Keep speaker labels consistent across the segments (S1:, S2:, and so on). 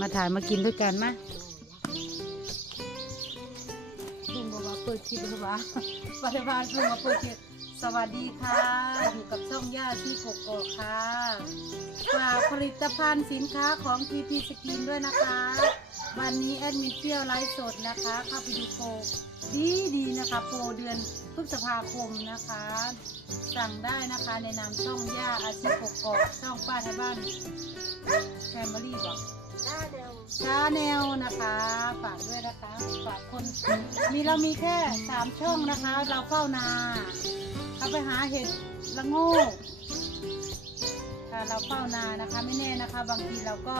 S1: มาถ่ายมากินด้วยกันมา
S2: ลุงบอกว่าเปิดคลิปหรือเปล่าปัจจุบันลุงมาเปิดคลิปสวัสดีค่ะอยู่กับช่องย่าที่กกอกค่ะฝากผลิตภัณฑ์สินค้าของทีพีสกินด้วยนะคะ วันนี้แอดมินเที่ยวไลฟ์สดนะคะเข้าไปดูโปรดีดีนะคะโปรเดือนพฤษภาคมนะคะ สั่งได้นะคะในนามช่องย่าอาชีพกกอกช่องป้าไทยบ้านแฟมิลี่บอก ชาแนลนะคะ ฝากด้วยนะคะ ฝากคน มีเรามีแค่สามช่องนะคะ เราเฝ้านาเขาไปหาเห็ดละโง่ค่ะเราเฝ้านานะคะ ไม่แน่นะคะ บางทีเราก็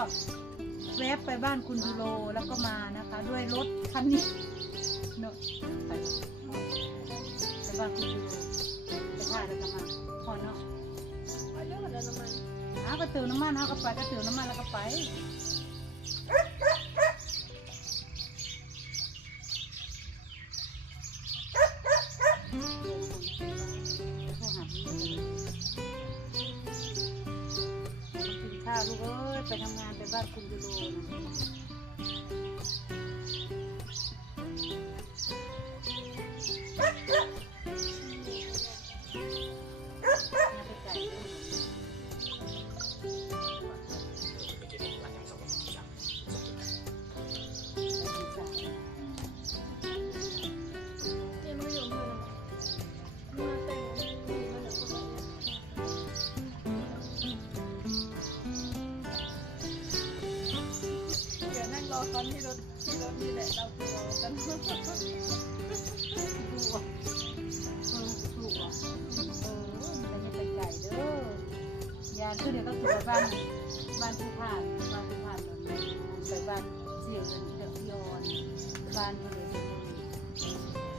S2: แวบไปบ้านคุณยูโรแล้วก็มานะคะ ด้วยรถคันนี้เนอะไปไปบ้านคุณยูโรไปถ่ายแล้วก็มาพอเนาะหากระเติมน้ำมันหากระไปกระเติมน้ำมันแล้วก็ไป ข้าวลูกเอ้ยไปทำงานไปบ้านคุณยูโรนะ ตอนที่รถที่รถนี่แหละเรารอกันดูอะเออถูกอะเออมันจะไปไก่เด้อยานขึ้นเดี๋ยวก็คือบ้านบ้านผู้ผ่านบ้านผู้ผ่านเลยไปบ้านเสี่ยวเงินเดือดยอนบ้านเขาเลย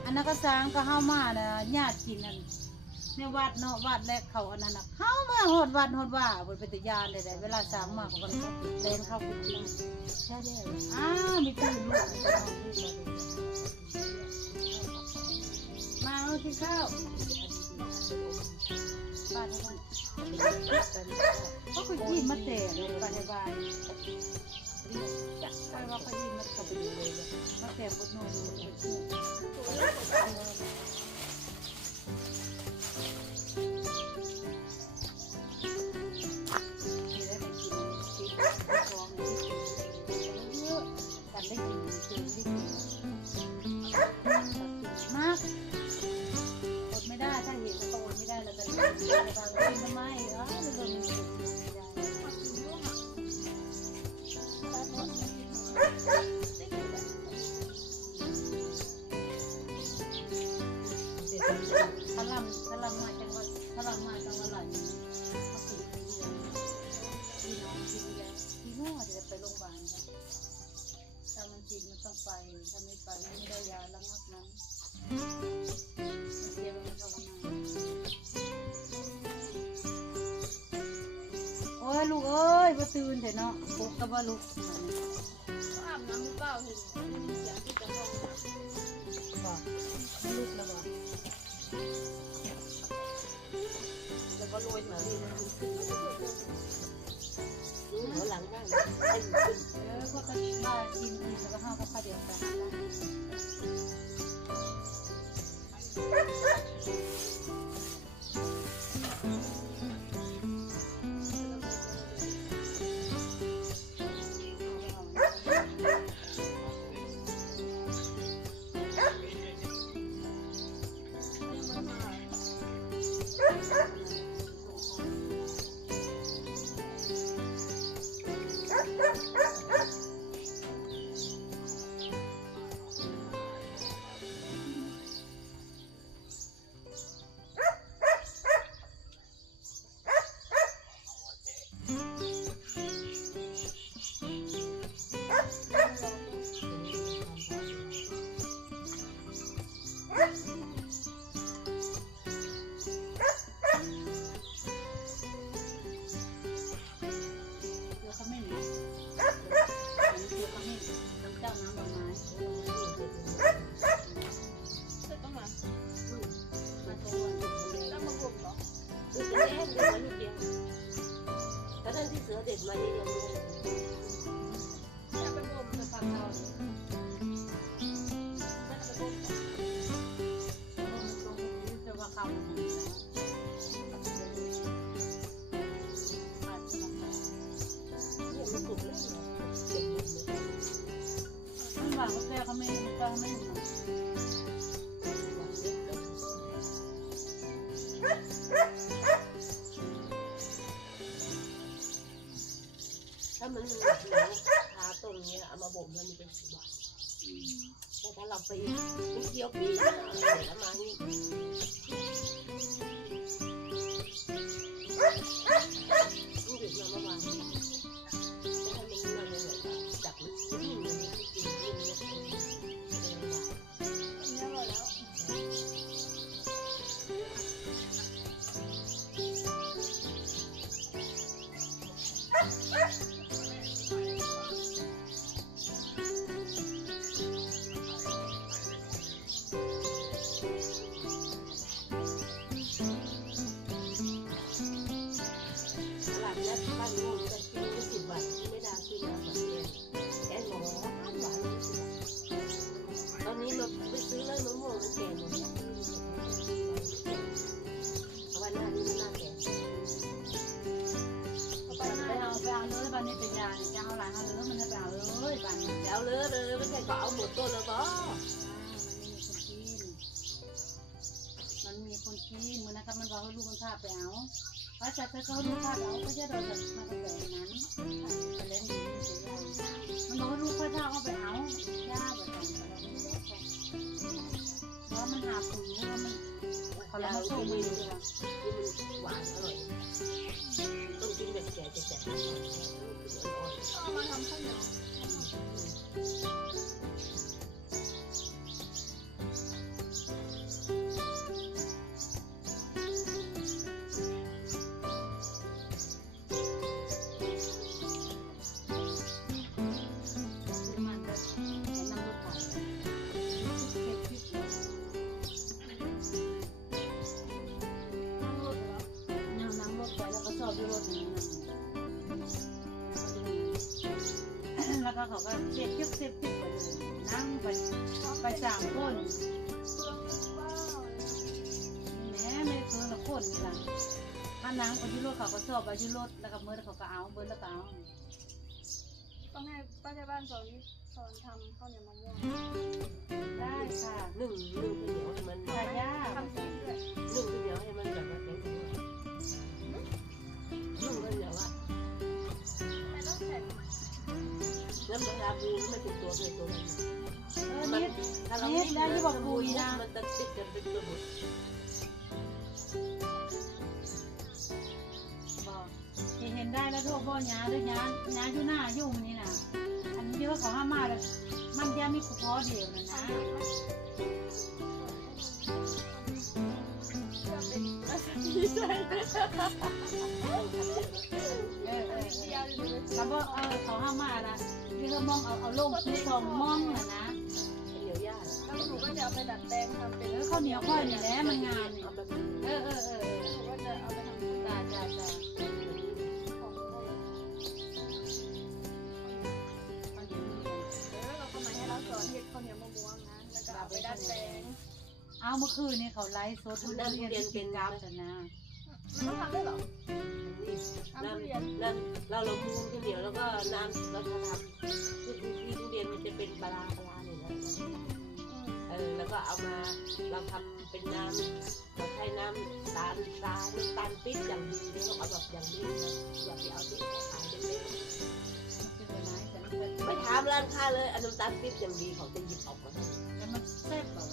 S2: อันนั้นก็สร้างก็เข้ามานะญาติกินนั่น ในวัดเนาะวัดแรกเขาอันนั้นน่ะเข้ามาหดวัดหดว่าบนเป็นตะยานเลยเวลาสางมาเขาก็เดินเข้าไปกินใช่เลยอ้าวมีตื่นลูกมาเอากินข้าวป้าที่บ้าก็คือกินมมาแต่เลยป้านในบ้านไปว่าเขายินมมาเขาไปเลยมาแต่บนโน่นกัน ไม่ ตื่นเถอะเนาะปลุกก็ว่าลุก
S3: อาบน้ำหรือเปล่าเห็นเสียงที่จะห้องน้ำ
S2: บอกไม่ลุกแล้วบอก
S3: แล้วก็โรยมาเลยดูหัวหลังบ้างไอ้ขึ้น
S2: เออพวกก็มากินกินแล้วก็ห้าวก็พาเดียวกัน
S1: ล่
S2: นเด็กมัน
S1: นิดเดียวแต่เรื่องที่เสือเด็กมาเยอะๆเลยแต่เป็นลมจะฟังเราฝากกาแฟเขาไม่ก็ไม่ มันเหนียวทาตรงนี้เอามาบ่มแล้วมันเป็นสีหวานแต่
S2: ถ้าเราไปมันเคี้ยวปีแล้วมานี่ บ้านนี้
S1: แล้วเลยเลยไม่ใช่ก็เอาหมดต้นแล้วก็
S2: มันมีคนกินมันมีคนกินมือนะครับมันบอกให้ลูกมันพาไปเอาว่าจะไปเขาลูกพาไปเอาก็จะโดนแบบมากระแสนั้นไปเล่นมันบอกว่าลูกค่อยพาเอาไปเอาย่าแบบนั้นเพราะมันหาปุ๋ยแล้วมันพอแล้วมันส่งมือ
S1: ที่มันหวานอร่อย
S2: รถนี้นะแล้วก็เขาก็เจ็บเจ็บเจ็บเจ็บไปเลยนั่งไปไปสามคน
S3: เครื่องเปล่าเลย
S2: แหมไม่เคยละคนนี่ล่ะถ้านั่งไปที่รถเขาก็ชอบไปที่รถแล้วก็เมื่อเขาก็เอาเบิร์แล้วก็เอา
S3: ต้องให้ป้าที่บ้านสอนสอนทำข้าวเหนียวมะม่วง
S2: ได้ค่ะ
S1: หนึ่งหนึ่งข้าวเหนียวให้มัน
S2: ทาย่า
S3: ทำซีด้วย
S1: หนึ่งข้าวเหนียวให้มันแบบว่าแข็งๆหนึ่ งข้าวเหนียวอะ
S3: ไม่ต้องแข็ง
S1: แล้วมันราบูมันติดตัวในตัวมัน
S2: เออ
S1: มัน
S2: นิด
S1: ถ้าเรา
S2: นิดได้ที่บอกปุยนะ
S1: มันจะติดกันเป็นตัวบุตร
S2: บอกเห็นได้แล้วโทษพ่อหยาด้วยหยาหยาอยู่หน้ายุ่งนี่นะอันนี้ว่าของห้ามาเลยมันยามีคุพอเดียวนะนะ
S3: จะ ใจ
S2: เออเออเออแล้วก็เออของห้ามานะที่เขามองเอาเอาลงที่สองมองนะนะ
S1: เหนียวย่า
S3: แล้วหนูก็จะเอาไปดัดแปลงทำเป็น
S2: เออข้าวเหนียวค่อยนี่แหละมันงามนี่
S1: เอาแบบ
S2: เออเออเออ
S3: หนูก็จะเอาไปทำ
S2: จ้าจ้าจ้า
S3: ขออ
S2: เหนียว
S3: แล้วเราก็มาให้เราสอนเห็ดข้าวเหนียวมะม่วงนะแล้วก็เอาไปดัดแปลง
S2: เอาเมื่อคืนนี่เขาไลฟ์สดทุเรียนเกินกับนะ
S3: ต้องทำได้เหรอ
S1: นี้
S3: ทำ
S1: น้
S3: ทุเรียนำ
S1: น้ำเราเรามูนข้าวเหนียวแล้วก็น้ำเราทำคือที่ทุเรียนมันจะเป็นปลาปลาเนี่ยนะเออแล้วก็เอามาเราทำเป็นน้ำเราใช้น้ำตาลตาลน้ำตาลปี๊บอย่างดีเนี่ยเราเอาแบบอย่างดีนะอย่าไปเอาที่เขาขายเป็นเล็กไม่ถามร้านค้าเลยเอาน้ำตาลปี๊บอย่างดีเขาจะหยิบออกมาให้
S2: แล้วมันแซ่บแบบ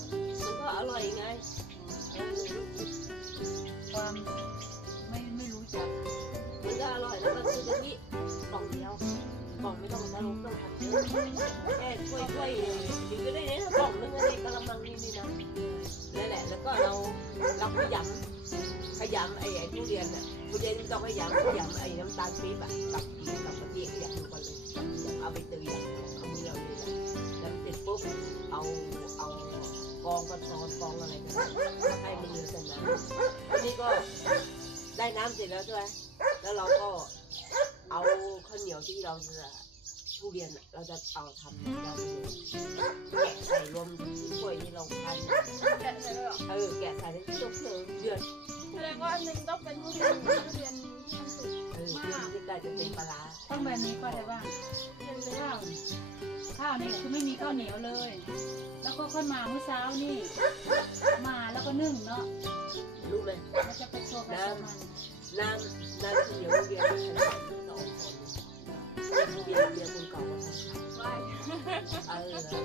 S1: มันก็อร่อยไง เรียนอะทุเรียนต้องขยำขยำไอ้น้ำตาลปี๊บอะกับกับกะทิอยำลงไปเลยอยากเอาไปตยอย่างเอามือเราเลยนะแล้วเสร็จปุ๊บเอาเอากองกระชอนกองอะไรกันให้มันเหลือแต่น้ำอันนี้ก็ได้น้ำเสร็จแล้วใช่ไหมแล้วเราก็เอาข้าวเหนียวที่เราจะ ทุเรียนเราจะเอาทำยำเลยแกะใส่รวมถ้วยที่เราคั้น
S3: แกะใส่ด้วยเหรอ
S1: เออแกะใส่ในซุปเลยเดือด
S3: แสดงว่าอันหนึงต้องเป็นทุเรียนทุเรียนที่มันสุก
S1: เออเย็นนี่ก็จะเป็นปลาร้า
S2: ต้องแบบนี้ก็ได้บ้าง
S3: เย็นเลย
S2: ข้าวข้าวนี่คือไม่มีข้าวเหนียวเลย แล้วก็ค่อยมาเมื่อเช้านี่ มาแล้วก็นึ่งเนาะ
S1: รู้ไหม
S2: มันจะเป็นตัวผสมมัน
S1: น้ำน้ำที่เหนียวเบียร์ที่ฉันายที่สองคน เบียร์เบียร์คนเก่าว่าเออขายแล้วก็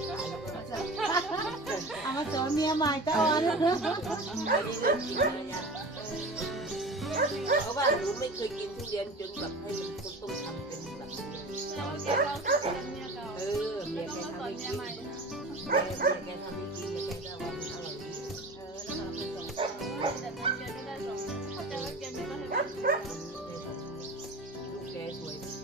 S2: เอามาสอนเมียใหม่ตะออน
S1: อันนี้เรื่องจริงนะยะเพราะว่าหนูไม่เคยกินทุเรียนจนแบบให้มันต้องทำเป็นแบบ
S3: แสดงว่าแกลองสูตรเรียนเมียเก่า
S1: เออเมีย
S3: ก็
S1: แก
S3: มาส
S1: ทำ
S3: อน
S1: ให้
S3: เมี
S1: กิ
S3: ย
S1: น
S3: ใหม่
S1: แม่แกทำให้กินแล้วแกก็ว่ามันอร่อยดี
S2: เออแล้วก็เอาไปส่ง
S3: แต่นั้นแกก็ได้สองเข้าใจว่าแกไม่ต้องให้มัน
S1: ลูกแกสวยสวยแบบพลอย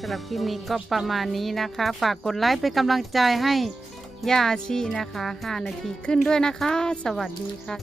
S2: สำหรับคลิปนี้ก็ประมาณนี้นะคะ ฝากกดไลค์เป็นกำลังใจให้ย่าอาชีนะคะ 5 นาทีขึ้นด้วยนะคะ สวัสดีค่ะ